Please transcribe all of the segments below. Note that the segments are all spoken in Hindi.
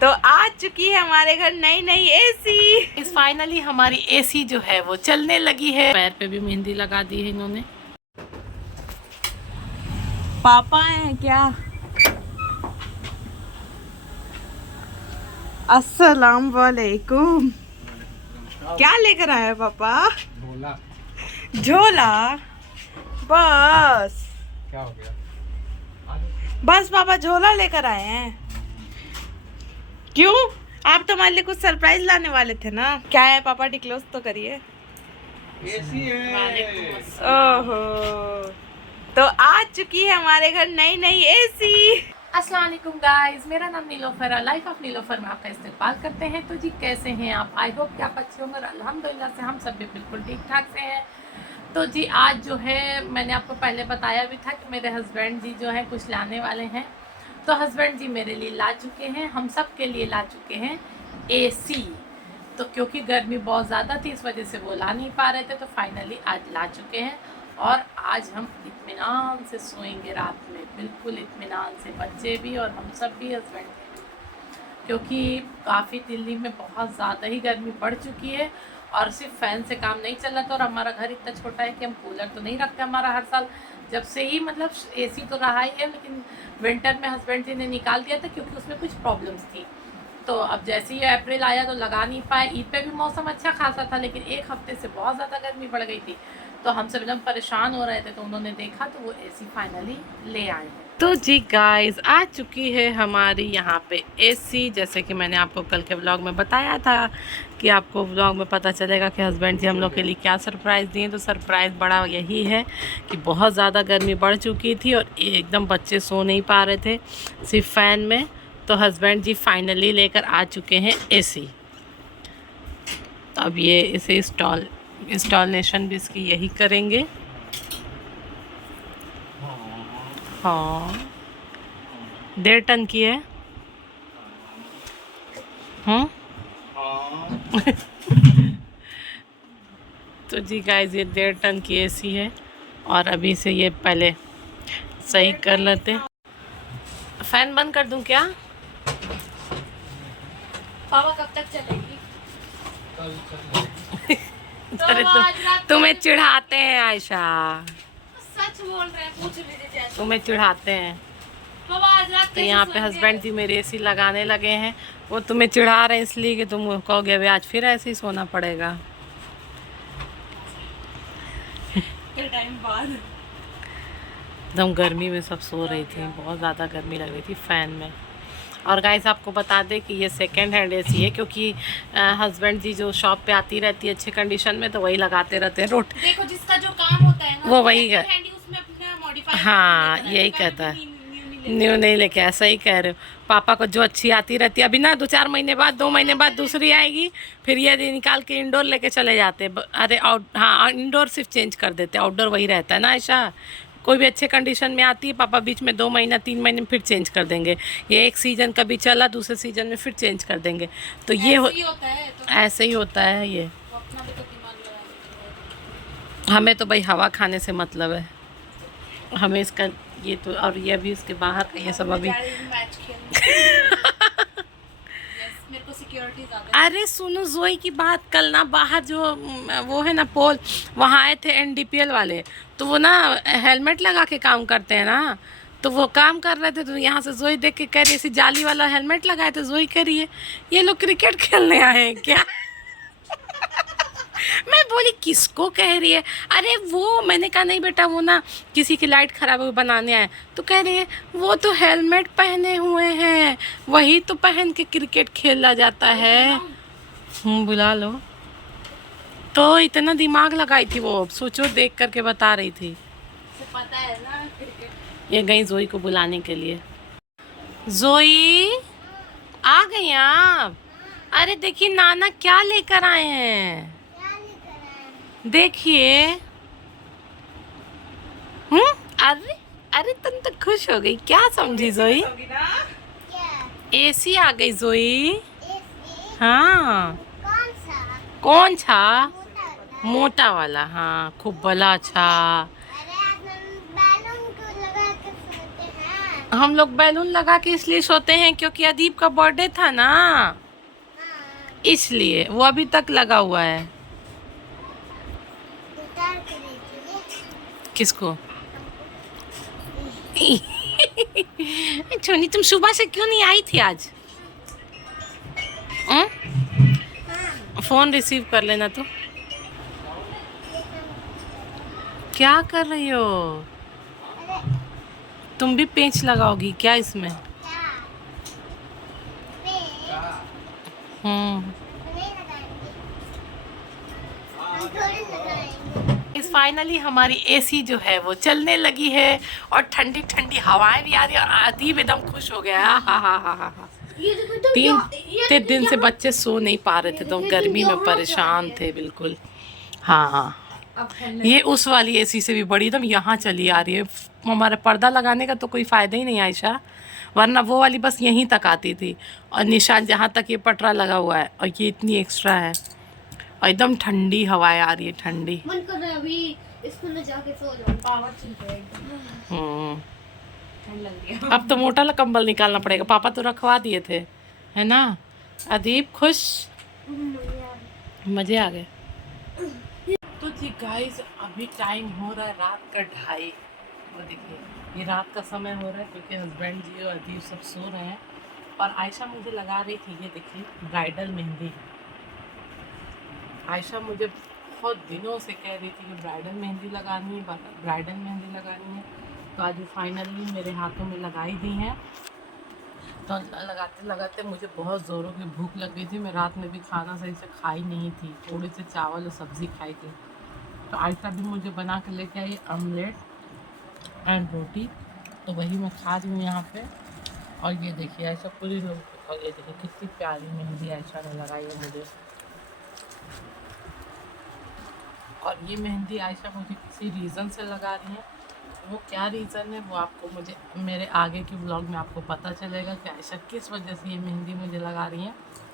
तो आ चुकी है हमारे घर नई नई एसी। फाइनली हमारी एसी जो है वो चलने लगी है। पैर पे भी मेहंदी लगा दी है इन्होंने। पापा हैं क्या? अस्सलाम वालेकुम। क्या लेकर आए पापा? झोला। झोला? बस क्या हो गया? बस पापा झोला लेकर आए हैं। क्यों? आप तो हमारे लिए कुछ सरप्राइज लाने वाले थे ना। क्या है पापा? डिक्लोज तो करिए। एसी है। ओहो, तो आ चुकी है हमारे घर नई नई एसी। अस्सलाम वालेकुम गाइस, मेरा नाम नीलोफर है। लाइफ ऑफ नीलोफर में आपका इस्तेमाल करते हैं। तो जी कैसे हैं आप? आई होप कि आप अच्छे होंगे। अल्हम्दुलिल्लाह से हम सब भी बिल्कुल ठीक ठाक से हैं। तो जी आज जो है मैंने आपको पहले बताया भी था कि मेरे हस्बैंड जी जो है कुछ लाने वाले हैं। तो हस्बैंड जी मेरे लिए ला चुके हैं, हम सब के लिए ला चुके हैं एसी। तो क्योंकि गर्मी बहुत ज़्यादा थी इस वजह से वो ला नहीं पा रहे थे, तो फाइनली आज ला चुके हैं। और आज हम इत्मीनान से सोएंगे रात में, बिल्कुल इत्मीनान से, बच्चे भी और हम सब भी, हस्बैंड भी। क्योंकि काफ़ी दिल्ली में बहुत ज़्यादा ही गर्मी बढ़ चुकी है और सिर्फ फ़ैन से काम नहीं चल रहा था। और हमारा घर इतना छोटा है कि हम कूलर तो नहीं रखते हमारा हर साल, जब से ही मतलब एसी तो रहा ही है, लेकिन विंटर में हस्बैंड जी ने निकाल दिया था क्योंकि उसमें कुछ प्रॉब्लम्स थी। तो अब जैसे ही अप्रैल आया तो लगा नहीं पाए। ईद पे भी मौसम अच्छा खासा था, लेकिन एक हफ्ते से बहुत ज़्यादा गर्मी बढ़ गई थी, तो हम सब एकदम परेशान हो रहे थे। तो उन्होंने देखा तो वो एसी फाइनली ले आए हैं। तो जी गाइस आ चुकी है हमारी यहाँ पे एसी। जैसे कि मैंने आपको कल के व्लॉग में बताया था कि आपको व्लॉग में पता चलेगा कि हस्बैंड जी हम लोग के लिए क्या सरप्राइज़ दिए। तो सरप्राइज़ बड़ा यही है कि बहुत ज़्यादा गर्मी बढ़ चुकी थी और एकदम बच्चे सो नहीं पा रहे थे सिर्फ फ़ैन में। तो हस्बैंड जी फाइनली लेकर आ चुके हैं एसी। तो अब ये इसे इंस्टॉलेशन भी इसकी यही करेंगे। हाँ 1.5 टन की है। तो जी गाइस ये 1.5 टन की एसी है और अभी से ये पहले सही कर लेते हैं। फैन बंद कर दूं क्या? पापा कब तक चलेगी? अरे तुम्हें चिढ़ाते हैं आयशा, सच बोल रहे हैं, पूछ लीजिए जैसे। तुम्हें चिढ़ाते हैं। पापा आज रात तो यहाँ पे हस्बैंड जी मेरे एसी लगाने लगे हैं। वो तुम्हें चिढ़ा रहे हैं इसलिए कि तुम कहोगे अभी आज फिर ऐसे ही सोना पड़ेगा। टाइम बाद एकदम गर्मी में सब सो रही थी, बहुत ज़्यादा गर्मी लग रही थी फ़ैन में। और गाइस आपको बता दें कि ये सेकंड हैंड एसी है, क्योंकि हस्बैंड जी जो शॉप पे आती रहती है अच्छे कंडीशन में, तो वही लगाते रहते हैं। देखो जिसका जो काम होता है ना वो वही है। उसमें अपना मॉडिफाई हाँ यही कहता है, न्यू नहीं लेके। ऐसा ही कह रहे हो। पापा को जो अच्छी आती रहती है, अभी ना 2-4 महीने बाद, 2 महीने बाद दूसरी आएगी, फिर ये निकाल के इंडोर लेके चले जाते हैं। अरे आउट, हाँ इंडोर सिर्फ चेंज कर देते हैं, आउटडोर वही रहता है ना आयशा। कोई भी अच्छे कंडीशन में आती है, पापा बीच में 2 महीना 3 महीने में फिर चेंज कर देंगे। ये एक सीज़न कभी चला, दूसरे सीज़न में फिर चेंज कर देंगे। तो ये ऐसे ही होता है ये। हमें तो भाई हवा खाने से मतलब है, हमें इसका ये तो, और ये अभी इसके बाहर का ये सब अभी अरे सुनो जोई की बात, कल ना बाहर जो वो है ना पोल, वहाँ आए थे NDPL वाले। तो वो ना हेलमेट लगा के काम करते हैं ना, तो वो काम कर रहे थे। तो यहाँ से जोई देख के कह रही ऐसी जाली वाला हेलमेट लगाए थे। जोई कह रही है ये लोग क्रिकेट खेलने आए हैं क्या? मैं बोली किसको कह रही है? अरे वो, मैंने कहा नहीं बेटा, वो ना किसी की लाइट ख़राब हुई बनाने आए। तो कह रही है वो तो हेलमेट पहने हुए हैं, वही तो पहन के क्रिकेट खेला जाता है। बुला लो। तो इतना दिमाग लगाई थी वो, सोचो देख करके बता रही थी। पता है ना क्रिकेट। ये गई जोई को बुलाने के लिए। जोई आ गई आप? अरे देखिए नाना क्या लेकर आए हैं, देखिए। अरे अरे तुम तो खुश हो गई, क्या समझी जोई? एसी आ गई जोई। हाँ कौन सा? मोटा वाला, हाँ खूब बड़ा। अच्छा हम लोग बैलून लगा के इसलिए सोते हैं क्योंकि अदीब का बर्थडे था ना, इसलिए वो अभी तक लगा हुआ है। किसको? छोनी तुम सुबह से क्यों नहीं आई थी आज? फोन रिसीव कर लेना। तो क्या कर रही हो? तुम भी पेंच लगाओगी क्या इसमें? फाइनली हमारी एसी जो है वो चलने लगी है और ठंडी ठंडी हवाएं भी आ रही है और अदीब एकदम खुश हो गया। हा। 3 दिन से बच्चे सो नहीं पा रहे थे, तो गर्मी में परेशान थे बिल्कुल। हाँ, ये उस वाली एसी से भी बड़ी एकदम यहाँ चली आ रही है। हमारे पर्दा लगाने का तो कोई फ़ायदा ही नहीं आयशा, वरना वो वाली बस यहीं तक आती थी और निशान जहाँ तक ये पटरा लगा हुआ है, और ये इतनी एक्स्ट्रा है और एकदम ठंडी हवाएं आ रही है। ठंडी मन कर रहा है अभी इसको न जाके सो जाऊं, पावर चल जाएगा। ठंड लग रही है। अब तो मोटा ला कंबल निकालना पड़ेगा, पापा तो रखवा दिए थे, है ना? अदीब खुश, मज़े आ गए। तो जी गाइस, अभी टाइम हो रहा है रात का 2:30। वो देखिए, ये रात का समय हो रहा है क्योंकि हस्बैंड जी और अदीब सब सो रहे हैं और आयशा मुझे लगा रही थी, ये देखिए, ब्राइडल मेहंदी। आयशा मुझे बहुत दिनों से कह रही थी कि ब्राइडल मेहंदी लगानी है, ब्राइडल मेहंदी लगानी है। तो आज फाइनली मेरे हाथों में लगाई दी हैं। तो लगाते लगाते मुझे बहुत ज़ोरों की भूख लग गई थी। मैं रात में भी खाना सही से खाई नहीं थी, थोड़ी सी चावल और सब्ज़ी खाई थी। तो आयशा भी मुझे बना के लेके आई ऑमलेट एंड रोटी, तो वही मैं खा रही हूँ यहाँ पे। और ये देखिए आयशा पूरी लोग, और ये देखिए कितनी प्यारी मेहंदी आयशा ने लगाई है मुझे। और ये मेहंदी आयशा मुझे किसी रीज़न से लगा रही है। वो क्या रीज़न है वो आपको मुझे मेरे आगे के ब्लॉग में आपको पता चलेगा कि आयशा किस वजह से ये मेहंदी मुझे लगा रही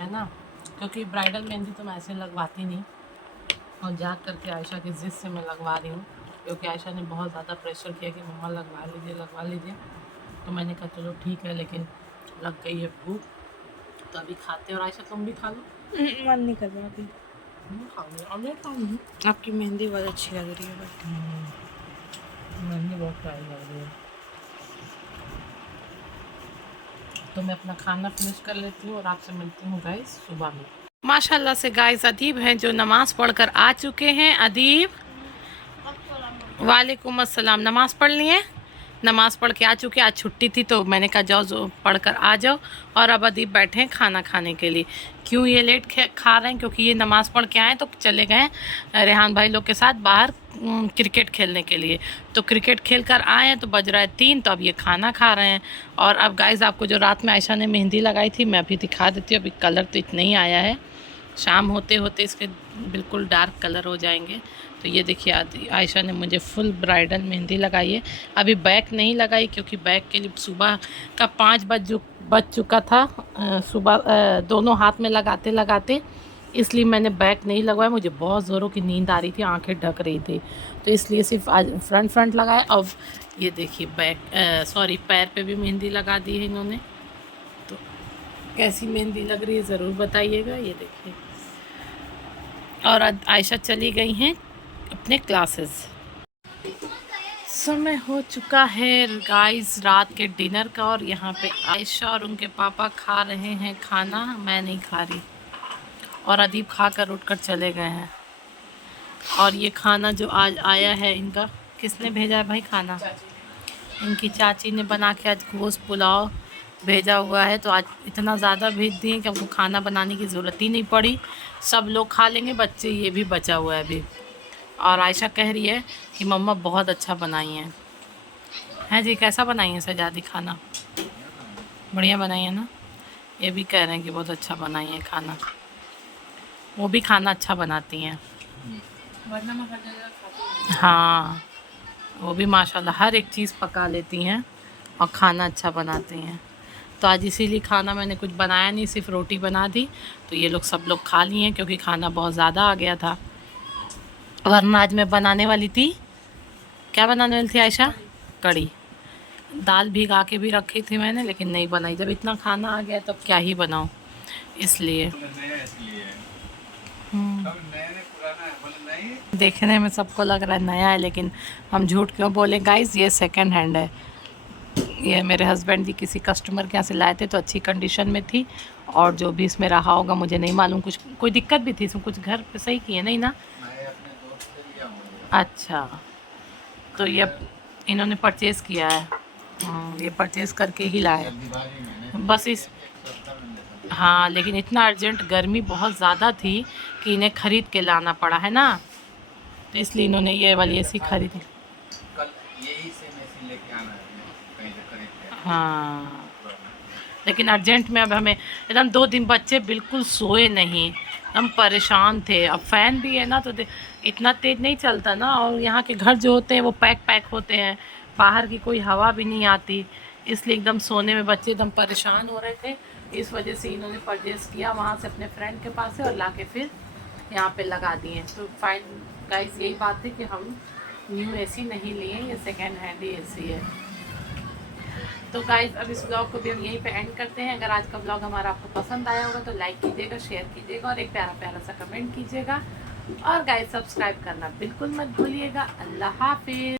है ना? क्योंकि ब्राइडल मेहंदी तो मैं ऐसे लगवाती नहीं, और जा करके आयशा की ज़िद से मैं लगवा रही हूँ, क्योंकि आयशा ने बहुत ज़्यादा प्रेशर किया कि मम्मा लगवा लीजिए। तो मैंने कहा चलो ठीक है, लेकिन लग गई है भूख तो अभी खाते हैं। और आयशा तुम भी खा लो। मन नहीं कर रहा अभी। खाऊंगी ऑमलेट खाऊंगी। आपकी मेहंदी बहुत अच्छी लग रही है बट मेहंदी बहुत प्यारी लग रही है। तो मैं अपना खाना फिनिश कर लेती हूँ और आपसे मिलती हूँ गाइस सुबह में। माशाल्लाह से गाइस अदीब हैं जो नमाज़ पढ़कर आ चुके हैं। अदीब, वालेकुम अस्सलाम। नमाज़ पढ़ लिए? नमाज़ पढ़ के आ चुके। आज छुट्टी थी तो मैंने कहा जाओ पढ़कर आ जाओ। और अब अदीब बैठे हैं खाना खाने के लिए। क्यों ये लेट खा रहे हैं? क्योंकि ये नमाज़ पढ़ के आए तो चले गए रेहान भाई लोग के साथ बाहर क्रिकेट खेलने के लिए। तो क्रिकेट खेल कर आए हैं तो बज रहा है 3, तो अब ये खाना खा रहे हैं। और अब गाइस आपको जो रात में आयशा ने मेहंदी लगाई थी मैं अभी दिखा देती हूँ। अभी कलर तो इतना ही आया है, शाम होते होते इसके बिल्कुल डार्क कलर हो जाएंगे। तो ये देखिए आयशा ने मुझे फुल ब्राइडल मेहंदी लगाई है। अभी बैक नहीं लगाई क्योंकि बैक के लिए सुबह का 5 बज चुका था, सुबह दोनों हाथ में लगाते लगाते, इसलिए मैंने बैक नहीं लगवाया। मुझे बहुत ज़ोरों की नींद आ रही थी, आंखें ढक रही थी, तो इसलिए सिर्फ आज फ्रंट लगाया। अब ये देखिए पैर पे भी मेहंदी लगा दी है इन्होंने। तो कैसी मेहंदी लग रही है ज़रूर बताइएगा। ये देखिए, और आयशा चली गई हैं अपने क्लासेस। समय हो चुका है गाइस रात के डिनर का, और यहाँ पे आयशा और उनके पापा खा रहे हैं खाना। मैं नहीं खा रही, और अदीब खा कर उठ कर चले गए हैं। और ये खाना जो आज आया है इनका, किसने भेजा है भाई खाना? इनकी चाची ने बना के आज गोश्त पुलाव भेजा हुआ है। तो आज इतना ज़्यादा भेज दिए कि हमको खाना बनाने की ज़रूरत ही नहीं पड़ी, सब लोग खा लेंगे, बच्चे ये भी बचा हुआ है अभी। और आयशा कह रही है कि मम्मा बहुत अच्छा बनाई हैं जी। कैसा बनाई हैं सजादी खाना? बढ़िया बनाई है ना? ये भी कह रहे हैं कि बहुत अच्छा बनाई है खाना। वो भी खाना अच्छा बनाती हैं। हाँ, वो भी माशाल्लाह हर एक चीज़ पका लेती हैं और खाना अच्छा बनाती हैं। तो आज इसीलिए खाना मैंने कुछ बनाया नहीं, सिर्फ रोटी बना दी। तो ये लोग सब लोग खा लिए हैं क्योंकि खाना बहुत ज़्यादा आ गया था। वरना आज मैं बनाने वाली थी, क्या बनाने वाली थी आयशा? कड़ी। दाल भिगा के भी रखी थी मैंने, लेकिन नहीं बनाई। जब इतना खाना आ गया तब क्या ही बनाऊं, इसलिए। नया इसलिए है। हम्म, सब नया ने पुराना है, बोले नहीं। देखने में सबको लग रहा है नया है, लेकिन हम झूठ क्यों बोले गाइस, ये सेकंड हैंड है। ये मेरे हस्बैंड जी किसी कस्टमर के यहाँ से लाए थे, तो अच्छी कंडीशन में थी। और जो भी इसमें रहा होगा मुझे नहीं मालूम, कुछ कोई दिक्कत भी थी इसमें, कुछ घर पे सही किए नहीं ना। मैं अपने दोस्त से लिया हूँ। अच्छा, तो ये इन्होंने परचेज़ किया है। ये परचेज़ करके ही लाए। जल्दीबाजी मैंने बस इस 170 में लेता था। हाँ, लेकिन इतना अर्जेंट, गर्मी बहुत ज़्यादा थी कि इन्हें ख़रीद के लाना पड़ा है ना, तो इसलिए इन्होंने ये वाली एसी खरीदी। कल यही से एसी लेके आना है कहीं से खरीद के। हाँ, लेकिन अर्जेंट में अब हमें एकदम 2 दिन बच्चे बिल्कुल सोए नहीं, हम परेशान थे। अब फ़ैन भी है ना, तो इतना तेज़ नहीं चलता ना, और यहाँ के घर जो होते हैं वो पैक होते हैं, बाहर की कोई हवा भी नहीं आती, इसलिए एकदम सोने में बच्चे एकदम परेशान हो रहे थे। इस वजह से इन्होंने परचेज़ किया वहाँ से अपने फ्रेंड के पास से, और लाके फिर यहाँ पे लगा दिए। तो फाइन गाइस, यही बात है कि हम न्यू एसी नहीं लिए, ये सेकेंड हैंड ही एसी है। तो गाइस, अब इस ब्लॉग को भी हम यहीं पे एंड करते हैं। अगर आज का ब्लॉग हमारा आपको पसंद आया होगा तो लाइक कीजिएगा, शेयर कीजिएगा और एक प्यारा प्यारा सा कमेंट कीजिएगा। और गाइस, सब्सक्राइब करना बिल्कुल मत भूलिएगा। अल्लाह हाफिज़।